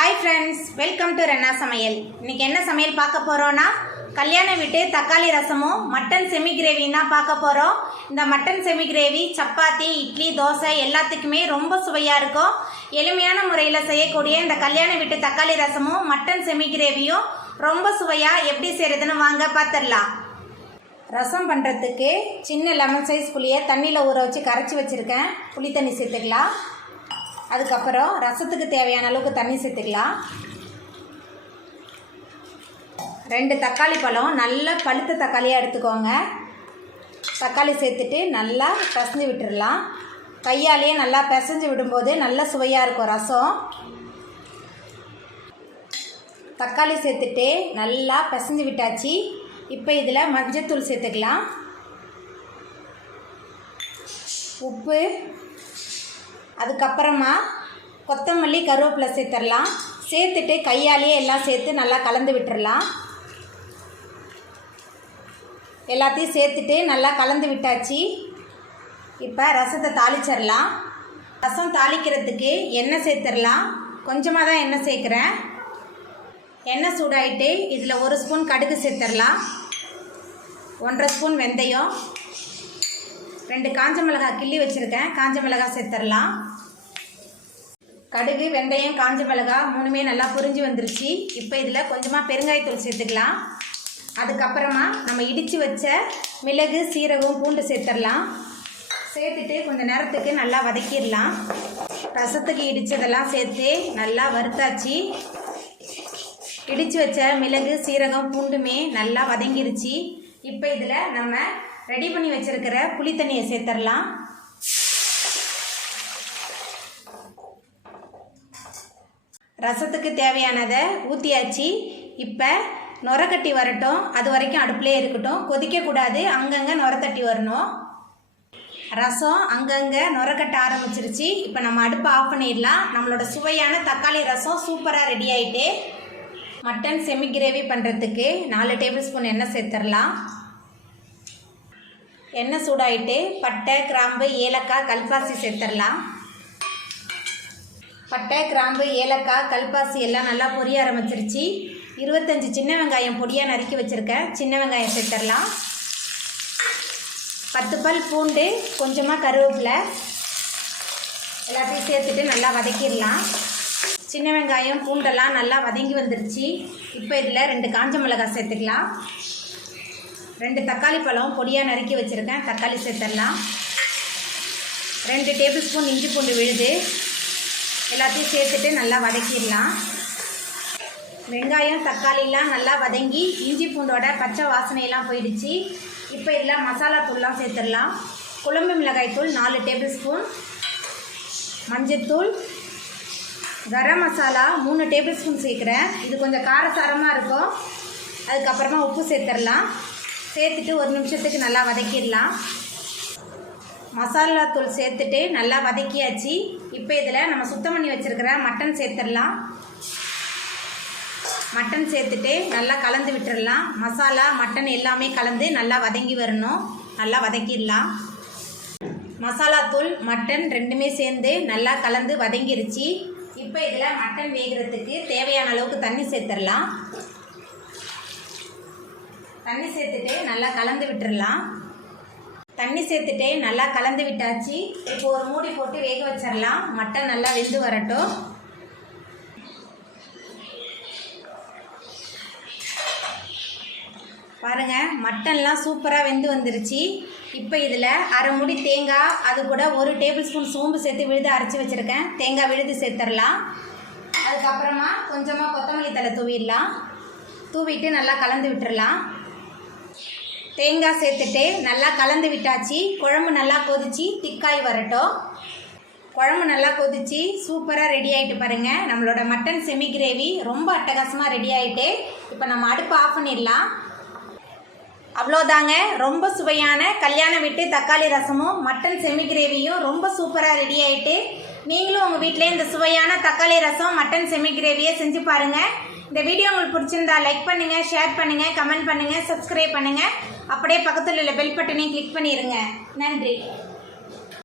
Hi friends welcome to रेन्ना समयल इनके என்ன சமையல் பார்க்க போறோம்னா கல்யாண வீட்டு தக்காளி ரசமும் மட்டன் செமி கிரேவி தான் பார்க்க போறோம். இந்த mutton semi gravy chapati idli dosa எல்லாத்துக்குமே ரொம்ப சுவையா இருக்கும். எளிமையான முறையில் செய்யக்கூடிய இந்த கல்யாண வீட்டு தக்காளி ரசமும் மட்டன் செமி கிரேவியும் ரொம்ப சுவையா எப்படி செய்யறதுன்னு வாங்க பார்த்துடலாம். ரசம் பண்ணுறதுக்கு சின்ன லெமன் சைஸ் புளியை தண்ணியில் ஊற வச்சு கரைச்சி வச்சுருக்கேன். புளி தண்ணி சேர்த்துக்கலாம். அதுக்கப்புறம் ரசத்துக்கு தேவையான அளவுக்கு தண்ணி சேர்த்துக்கலாம். 2 தக்காளி பழம் நல்ல பழுத்த தக்காளியாக எடுத்துக்கோங்க. தக்காளி சேர்த்துட்டு நல்லா பிசைஞ்சு விட்டுடலாம். கையாலேயே நல்லா பிசைஞ்சு விடும்போது நல்ல சுவையாக இருக்கும் ரசம். தக்காளி சேர்த்துட்டு நல்லா பிசைஞ்சு விட்டாச்சு. இப்போ இதில் மஞ்சத்தூள் சேர்த்துக்கலாம், உப்பு, அதுக்கப்புறமா கொத்தமல்லி கருவேப்பிலை சேர்த்துடலாம். சேர்த்துட்டு கையாலேயே எல்லாம் சேர்த்து நல்லா கலந்து விட்டுடலாம். எல்லாத்தையும் சேர்த்துட்டு நல்லா கலந்து விட்டாச்சு. இப்போ ரசத்தை தாளிச்சிடலாம். ரசம் தாளிக்கிறதுக்கு எண்ணெய் சேர்த்துடலாம். கொஞ்சமாக தான் எண்ணெய் சேர்க்குறேன். எண்ணெய் சூடாயிட்டு இதில் 1 ஸ்பூன் கடுகு சேர்த்துடலாம், 1.5 ஸ்பூன் வெந்தயம், 2 காஞ்ச மிளகாய் கிள்ளி வச்சுருக்கேன், காஞ்ச மிளகாய் சேர்த்துடலாம். கடுகு வெந்தயம் காஞ்ச மிளகாய் 3மே நல்லா புரிஞ்சு வந்துருச்சு. இப்போ இதில் கொஞ்சமாக பெருங்காயத்தூள் சேர்த்துக்கலாம். அதுக்கப்புறமா நம்ம இடித்து வச்ச மிளகு சீரகம் பூண்டு சேர்த்துடலாம். சேர்த்துட்டு கொஞ்சம் நேரத்துக்கு நல்லா வதக்கிடலாம். ரசத்துக்கு இடித்ததெல்லாம் சேர்த்து நல்லா வறுத்தாச்சு. இடித்து வச்ச மிளகு சீரகம் பூண்டுமே நல்லா வதங்கிருச்சு. இப்போ இதில் நம்ம ரெடி பண்ணி வச்சுருக்கிற புளி தண்ணியை சேர்த்துடலாம். ரசத்துக்கு தேவையானதை ஊற்றியாச்சு. இப்போ நுரக்கட்டி வரட்டும், அது வரைக்கும் அடுப்புலேயே இருக்கட்டும். கொதிக்கக்கூடாது, அங்கங்கே நுரத்தட்டி வரணும். ரசம் அங்கங்கே நுரக்கட்ட ஆரம்பிச்சிருச்சு. இப்போ நம்ம அடுப்பை ஆஃப் பண்ணிடலாம். நம்மளோட சுவையான தக்காளி ரசம் சூப்பராக ரெடி ஆகிட்டு. மட்டன் செமி கிரேவி பண்ணுறதுக்கு 4 டேபிள் ஸ்பூன் எண்ணெய் சேர்த்துடலாம். எண்ணெய் சூடாயிட்டு பட்டை கிராம்பு ஏலக்காய் கல்பாசி சேர்த்துடலாம். பட்டை கிராம்பு ஏலக்காய் கல்பாசி எல்லாம் நல்லா பொரிய ஆரம்பிச்சிருச்சு. 25 சின்ன வெங்காயம் பொடியாக நறுக்கி வச்சுருக்கேன், சின்ன வெங்காயம் சேர்த்துடலாம். 10 பல் பூண்டு, கொஞ்சமாக கருவேப்பிலை எல்லாத்தையும் சேர்த்துட்டு நல்லா வதக்கிடலாம். சின்ன வெங்காயம் பூண்டெல்லாம் நல்லா வதங்கி வந்துருச்சு. இப்போ இதில் 2 காஞ்ச மிளகாய் சேர்த்துக்கலாம். 2 தக்காளி பழம் பொடியாக நறுக்கி வச்சுருக்கேன், தக்காளி சேர்த்துடலாம். 2 டேபிள் ஸ்பூன் இஞ்சி பூண்டு விழுது எல்லாத்தையும் சேர்த்துட்டு நல்லா வதக்கிடலாம். வெங்காயம் தக்காளிலாம் நல்லா வதங்கி இஞ்சி பூண்டோட பச்சை வாசனையெல்லாம் போயிடுச்சு. இப்போ இதில் மசாலா தூள்லாம் சேர்த்துடலாம். குழம்பு மிளகாய் தூள் 4 டேபிள் ஸ்பூன், மஞ்சத்தூள், கரம் மசாலா 3 டேபிள் ஸ்பூன் சேர்க்குறேன். இது கொஞ்சம் காரசாரமாக இருக்கும். அதுக்கப்புறமா உப்பு சேர்த்துடலாம். சேர்த்துட்டு 1 நிமிஷத்துக்கு நல்லா வதக்கிடலாம். மசாலா தூள் சேர்த்துட்டு நல்லா வதக்கியாச்சு. இப்போ இதில் நம்ம சுத்தம் பண்ணி வச்சுருக்கிற மட்டன் சேர்த்துடலாம். மட்டன் சேர்த்துட்டு நல்லா கலந்து விட்டுடலாம். மசாலா மட்டன் எல்லாமே கலந்து நல்லா வதங்கி வரணும். நல்லா வதக்கிடலாம். மசாலா தூள் மட்டன் 2மே சேர்ந்து நல்லா கலந்து வதங்கிருச்சு. இப்போ இதில் மட்டன் வேகிறதுக்கு தேவையான அளவுக்கு தண்ணி சேர்த்துடலாம். தண்ணி சேர்த்துட்டு நல்லா கலந்து விட்டுடலாம். தண்ணி சேர்த்துட்டு நல்லா கலந்து விட்டாச்சு. இப்போ ஒரு மூடி போட்டு வேக வச்சிடலாம். மட்டன் நல்லா வெந்து வரட்டும். பாருங்கள், மட்டன்லாம் சூப்பராக வெந்து வந்துருச்சு. இப்போ இதில் 1/2 மூடி தேங்காய், அது கூட 1 டேபிள் ஸ்பூன் சோம்பு சேர்த்து விழுது அரைச்சி வச்சுருக்கேன், தேங்காய் விழுது சேர்த்துடலாம். அதுக்கப்புறமா கொஞ்சமாக கொத்தமல்லி தழை தூவிடலாம். தூவிட்டு நல்லா கலந்து விட்டுடலாம். தேங்காய் சேர்த்துட்டு நல்லா கலந்து விட்டாச்சு. குழம்பு நல்லா கொதிச்சு திக்காய் வரட்டும். குழம்பு நல்லா கொதிச்சு சூப்பராக ரெடி ஆகிட்டு பாருங்கள். நம்மளோட மட்டன் செமி கிரேவி ரொம்ப அட்டகாசமாக ரெடி ஆகிட்டு. இப்போ நம்ம அடுப்பு ஆஃப் பண்ணிடலாம். அவ்வளோதாங்க, ரொம்ப சுவையான கல்யாண வீட்டு தக்காளி ரசமும் மட்டன் செமி கிரேவியும் ரொம்ப சூப்பராக ரெடி ஆகிட்டு. நீங்களும் உங்கள் வீட்டிலே இந்த சுவையான தக்காளி ரசம் மட்டன் செமி கிரேவியை செஞ்சு பாருங்கள். இந்த வீடியோ உங்களுக்கு பிடிச்சிருந்தா லைக் பண்ணுங்கள், ஷேர் பண்ணுங்கள், கமெண்ட் பண்ணுங்கள், சப்ஸ்கிரைப் பண்ணுங்கள். அப்படியே பக்கத்தில் உள்ள பெல் பட்டனையும் கிளிக் பண்ணிடுங்க. நன்றி.